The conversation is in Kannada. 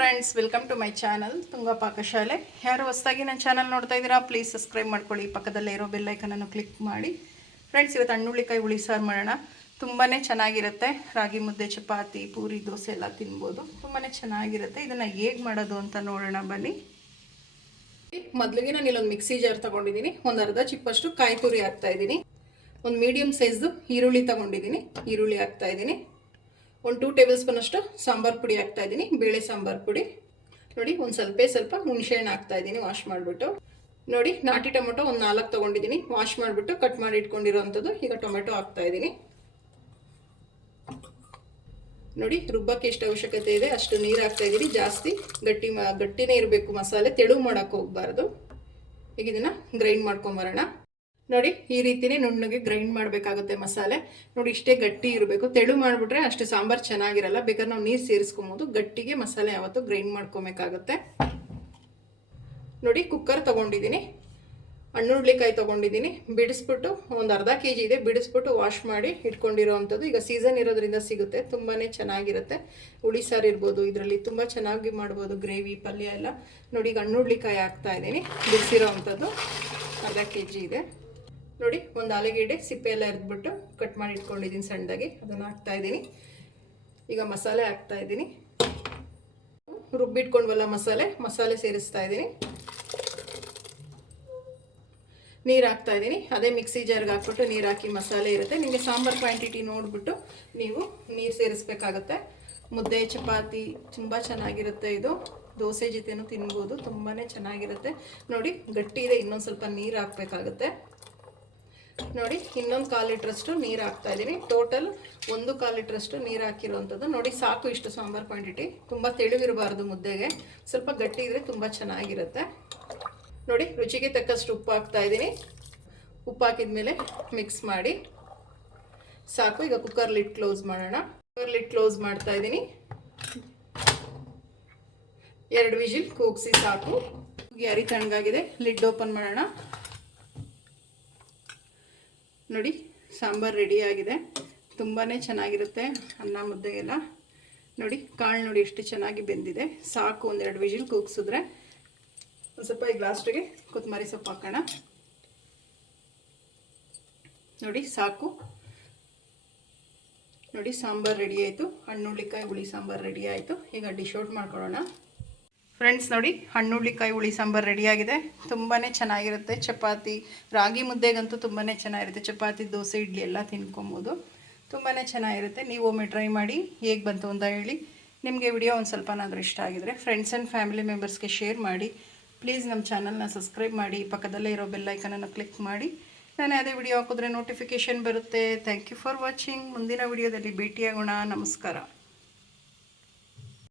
Friends welcome to my channel Tunga Pakashale ಯಾರು ಹೊಸದಾಗಿ ನನ್ನ ಚಾನಲ್ ನೋಡ್ತಾ ಇದ್ದೀರಾ ಪ್ಲೀಸ್ ಸಬ್ಸ್ಕ್ರೈಬ್ ಮಾಡ್ಕೊಳ್ಳಿ. ಪಕ್ಕದಲ್ಲೇ ಇರೋ ಬೆಲ್ಲೈಕನನ್ನು ಕ್ಲಿಕ್ ಮಾಡಿ. ಫ್ರೆಂಡ್ಸ್ ಇವತ್ತು ಹಣ್ಣುಳ್ಳಿಕಾಯಿ ಹುಳಿ ಸಾರು ಮಾಡೋಣ. ತುಂಬಾ ಚೆನ್ನಾಗಿರುತ್ತೆ. ರಾಗಿ ಮುದ್ದೆ, ಚಪಾತಿ, ಪೂರಿ, ದೋಸೆ ಎಲ್ಲ ತಿನ್ಬೋದು. ತುಂಬಾ ಚೆನ್ನಾಗಿರುತ್ತೆ. ಇದನ್ನು ಹೇಗೆ ಮಾಡೋದು ಅಂತ ನೋಡೋಣ, ಬನ್ನಿ. ಮೊದಲಿಗೆ ನಾನು ಇಲ್ಲೊಂದು ಮಿಕ್ಸಿ ಜಾರ್ ತಗೊಂಡಿದ್ದೀನಿ. ಒಂದು ಅರ್ಧ ಚಿಪ್ಪಷ್ಟು ಕಾಯಿ ತುರಿ ಹಾಕ್ತಾ ಇದ್ದೀನಿ. ಒಂದು ಮೀಡಿಯಮ್ ಸೈಜ್ದು ಈರುಳ್ಳಿ ತಗೊಂಡಿದ್ದೀನಿ. ಈರುಳ್ಳಿ ಹಾಕ್ತಾ ಇದ್ದೀನಿ. ಒಂದು ಟೂ ಟೇಬಲ್ ಸ್ಪೂನ್ ಅಷ್ಟು ಸಾಂಬಾರು ಪುಡಿ ಹಾಕ್ತಾ ಇದ್ದೀನಿ, ಬೇಳೆ ಸಾಂಬಾರು ಪುಡಿ. ನೋಡಿ, ಒಂದು ಸ್ವಲ್ಪ ಸ್ವಲ್ಪ ಹುಣಸೆ ಹಣ್ಣು ಹಾಕ್ತಾ ಇದ್ದೀನಿ ವಾಶ್ ಮಾಡಿಬಿಟ್ಟು. ನೋಡಿ, ನಾಟಿ ಟೊಮೆಟೊ ಒಂದು ನಾಲ್ಕು ತೊಗೊಂಡಿದ್ದೀನಿ ವಾಶ್ ಮಾಡಿಬಿಟ್ಟು ಕಟ್ ಮಾಡಿ ಇಟ್ಕೊಂಡಿರೋವಂಥದ್ದು ಈಗ ಟೊಮೆಟೊ ಹಾಕ್ತಾ ಇದ್ದೀನಿ. ನೋಡಿ, ರುಬ್ಬಕ್ಕೆ ಎಷ್ಟು ಅವಶ್ಯಕತೆ ಇದೆ, ಅಷ್ಟು ನೀರು ಹಾಕ್ತಾ ಇದ್ದೀನಿ, ಜಾಸ್ತಿ ಗಟ್ಟಿ ಗಟ್ಟಿನೇ ಇರಬೇಕು ಮಸಾಲೆ, ತೆಳು ಮಾಡೋಕ್ಕೆ ಹೋಗಬಾರ್ದು. ಈಗ ಇದನ್ನು ಗ್ರೈಂಡ್ ಮಾಡ್ಕೊಂಬರೋಣ ನೋಡಿ, ಈ ರೀತಿನೇ ನುಣ್ಣಗೆ ಗ್ರೈಂಡ್ ಮಾಡಬೇಕಾಗುತ್ತೆ ಮಸಾಲೆ. ನೋಡಿ, ಇಷ್ಟೇ ಗಟ್ಟಿ ಇರಬೇಕು. ತೆಳು ಮಾಡಿಬಿಟ್ರೆ ಅಷ್ಟು ಸಾಂಬಾರು ಚೆನ್ನಾಗಿರಲ್ಲ. ಬೇಕಾದ್ರೆ ನಾವು ನೀರು ಸೇರಿಸ್ಕೊಬೋದು. ಗಟ್ಟಿಗೆ ಮಸಾಲೆ ಯಾವತ್ತೂ ಗ್ರೈಂಡ್ ಮಾಡ್ಕೊಬೇಕಾಗುತ್ತೆ. ನೋಡಿ ಕುಕ್ಕರ್ ತೊಗೊಂಡಿದ್ದೀನಿ. ಹಣ್ಣುಳ್ಳಿಕಾಯಿ ತೊಗೊಂಡಿದ್ದೀನಿ. ಬಿಡಿಸ್ಬಿಟ್ಟು ಒಂದು ಅರ್ಧ ಕೆ ಜಿ ಇದೆ. ಬಿಡಿಸ್ಬಿಟ್ಟು ವಾಶ್ ಮಾಡಿ ಇಟ್ಕೊಂಡಿರೋ ಅಂಥದ್ದು ಈಗ ಸೀಸನ್ ಇರೋದ್ರಿಂದ ಸಿಗುತ್ತೆ. ತುಂಬಾ ಚೆನ್ನಾಗಿರುತ್ತೆ. ಹುಳಿ ಸಾರು ಇರ್ಬೋದು, ಇದರಲ್ಲಿ ತುಂಬ ಚೆನ್ನಾಗಿ ಮಾಡ್ಬೋದು ಗ್ರೇವಿ ಪಲ್ಯ ಎಲ್ಲ. ನೋಡಿ, ಈಗ ಹಣ್ಣುರುಳ್ಳಿಕಾಯಿ ಹಾಕ್ತಾ ಇದ್ದೀನಿ. ಬಿಡಿಸಿರೋ ಅಂಥದ್ದು ಅರ್ಧ ಕೆ ಜಿ ಇದೆ. ನೋಡಿ, ಒಂದು ಆಲೂಗೆಡ್ಡೆ ಸಿಪ್ಪೆ ಎಲ್ಲ ಎರೆದ್ಬಿಟ್ಟು ಕಟ್ ಮಾಡಿ ಇಟ್ಕೊಂಡಿದ್ದೀನಿ ಸಣ್ಣದಾಗಿ. ಅದನ್ನು ಹಾಕ್ತಾ ಇದ್ದೀನಿ. ಈಗ ಮಸಾಲೆ ಹಾಕ್ತಾ ಇದ್ದೀನಿ. ರುಬ್ಬಿಟ್ಕೊಂಡ್ವಲ್ಲ ಮಸಾಲೆ ಮಸಾಲೆ ಸೇರಿಸ್ತಾ ಇದ್ದೀನಿ. ನೀರು ಹಾಕ್ತಾ ಇದ್ದೀನಿ. ಅದೇ ಮಿಕ್ಸಿ ಜಾರ್ಗೆ ಹಾಕ್ಬಿಟ್ಟು ನೀರು ಹಾಕಿ ಮಸಾಲೆ ಇರುತ್ತೆ. ನಿಮಗೆ ಸಾಂಬಾರು ಕ್ವಾಂಟಿಟಿ ನೋಡಿಬಿಟ್ಟು ನೀವು ನೀರು ಸೇರಿಸ್ಬೇಕಾಗತ್ತೆ. ಮುದ್ದೆ, ಚಪಾತಿ ತುಂಬ ಚೆನ್ನಾಗಿರುತ್ತೆ ಇದು. ದೋಸೆ ಜೊತೆನೂ ತಿನ್ಬೋದು. ತುಂಬಾ ಚೆನ್ನಾಗಿರುತ್ತೆ. ನೋಡಿ ಗಟ್ಟಿ ಇದೆ ಇನ್ನೊಂದು ಸ್ವಲ್ಪ ನೀರು ಹಾಕಬೇಕಾಗುತ್ತೆ. ನೋಡಿ, ಇನ್ನೊಂದು ಕಾಲು ಲೀಟ್ರಷ್ಟು ನೀರು ಹಾಕ್ತಾ ಇದ್ದೀನಿ. ಟೋಟಲ್ ಒಂದು ಕಾಲು ಲೀಟ್ರಷ್ಟು ನೀರು ಹಾಕಿರುವಂಥದ್ದು. ನೋಡಿ, ಸಾಕು ಇಷ್ಟು ಸಾಂಬಾರು ಕ್ವಾಂಟಿಟಿ ತುಂಬ ತೆಳುವಿರಬಾರ್ದು ಮುದ್ದೆಗೆ. ಸ್ವಲ್ಪ ಗಟ್ಟಿ ಇದ್ದರೆ ತುಂಬ ಚೆನ್ನಾಗಿರುತ್ತೆ. ನೋಡಿ, ರುಚಿಗೆ ತಕ್ಕಷ್ಟು ಉಪ್ಪು ಹಾಕ್ತಾ ಇದ್ದೀನಿ. ಉಪ್ಪು ಹಾಕಿದ ಮೇಲೆ ಮಿಕ್ಸ್ ಮಾಡಿ. ಸಾಕು, ಈಗ ಕುಕ್ಕರ್ ಲಿಡ್ ಕ್ಲೋಸ್ ಮಾಡೋಣ. ಕುಕ್ಕರ್ ಲಿಟ್ ಕ್ಲೋಸ್ ಮಾಡ್ತಾ ಇದ್ದೀನಿ. ಎರಡು ವಿಜಿಲ್ ಕೂಗಿಸಿ ಸಾಕು. ಗ್ಯಾರಿ ತಣ್ಣಗಾಗಿದೆ ಲಿಡ್ ಓಪನ್ ಮಾಡೋಣ. ನೋಡಿ, ಸಾಂಬಾರು ರೆಡಿಯಾಗಿದೆ ತುಂಬಾ ಚೆನ್ನಾಗಿರುತ್ತೆ ಅನ್ನ ಮುದ್ದೆಗೆಲ್ಲ ನೋಡಿ, ಕಾಳು ನೋಡಿ ಎಷ್ಟು ಚೆನ್ನಾಗಿ ಬೆಂದಿದೆ. ಸಾಕು ಒಂದೆರಡು ವಿಜಿಲ್ ಕೂಗಿಸಿದ್ರೆ. ಒಂದು ಸ್ವಲ್ಪ ಈಗ ಲಾಸ್ಟಿಗೆ ಕೊತ್ತಂಬರಿ ಸೊಪ್ಪು ಹಾಕೋಣ. ನೋಡಿ, ಸಾಕು. ನೋಡಿ, ಸಾಂಬಾರು ರೆಡಿ ಆಯಿತು. ಹಣ್ಣುಳ್ಳಿಕಾಯಿ ಹುಳಿ ಸಾಂಬಾರು ರೆಡಿ ಆಯಿತು. ಈಗ ಡಿಶ್ ಔಟ್ ಮಾಡ್ಕೊಳ್ಳೋಣ. ಫ್ರೆಂಡ್ಸ್ ನೋಡಿ, ಹಣ್ಣುಳ್ಳಿಕಾಯಿ, ಹುಳಿ ಸಾಂಬಾರು ರೆಡಿಯಾಗಿದೆ. ತುಂಬಾ ಚೆನ್ನಾಗಿರುತ್ತೆ. ಚಪಾತಿ, ರಾಗಿ ಮುದ್ದೆಗಂತೂ ತುಂಬಾ ಚೆನ್ನಾಗಿರುತ್ತೆ. ಚಪಾತಿ, ದೋಸೆ, ಇಡ್ಲಿ ಎಲ್ಲ ತಿನ್ಕೊಬೋದು. ತುಂಬಾ ಚೆನ್ನಾಗಿರುತ್ತೆ. ನೀವು ಒಮ್ಮೆ ಟ್ರೈ ಮಾಡಿ, ಹೇಗೆ ಬಂತು ಅಂತ ಹೇಳಿ ನಿಮಗೆ ವಿಡಿಯೋ ಒಂದು ಸ್ವಲ್ಪನಾದರೂ ಇಷ್ಟ ಆಗಿದರೆ ಫ್ರೆಂಡ್ಸ್ ಆ್ಯಂಡ್ ಫ್ಯಾಮಿಲಿ ಮೆಂಬರ್ಸ್ಗೆ ಶೇರ್ ಮಾಡಿ. ಪ್ಲೀಸ್ ನಮ್ಮ ಚಾನಲ್ನ ಸಬ್ಸ್ಕ್ರೈಬ್ ಮಾಡಿ. ಪಕ್ಕದಲ್ಲೇ ಇರೋ ಬೆಲ್ಲೈಕನನ್ನು ಕ್ಲಿಕ್ ಮಾಡಿ. ನಾನು ಅದೇ ವಿಡಿಯೋ ಹಾಕಿದ್ರೆ ನೋಟಿಫಿಕೇಷನ್ ಬರುತ್ತೆ. ಥ್ಯಾಂಕ್ ಯು ಫಾರ್ ವಾಚಿಂಗ್ ಮುಂದಿನ ವಿಡಿಯೋದಲ್ಲಿ ಭೇಟಿಯಾಗೋಣ. ನಮಸ್ಕಾರ.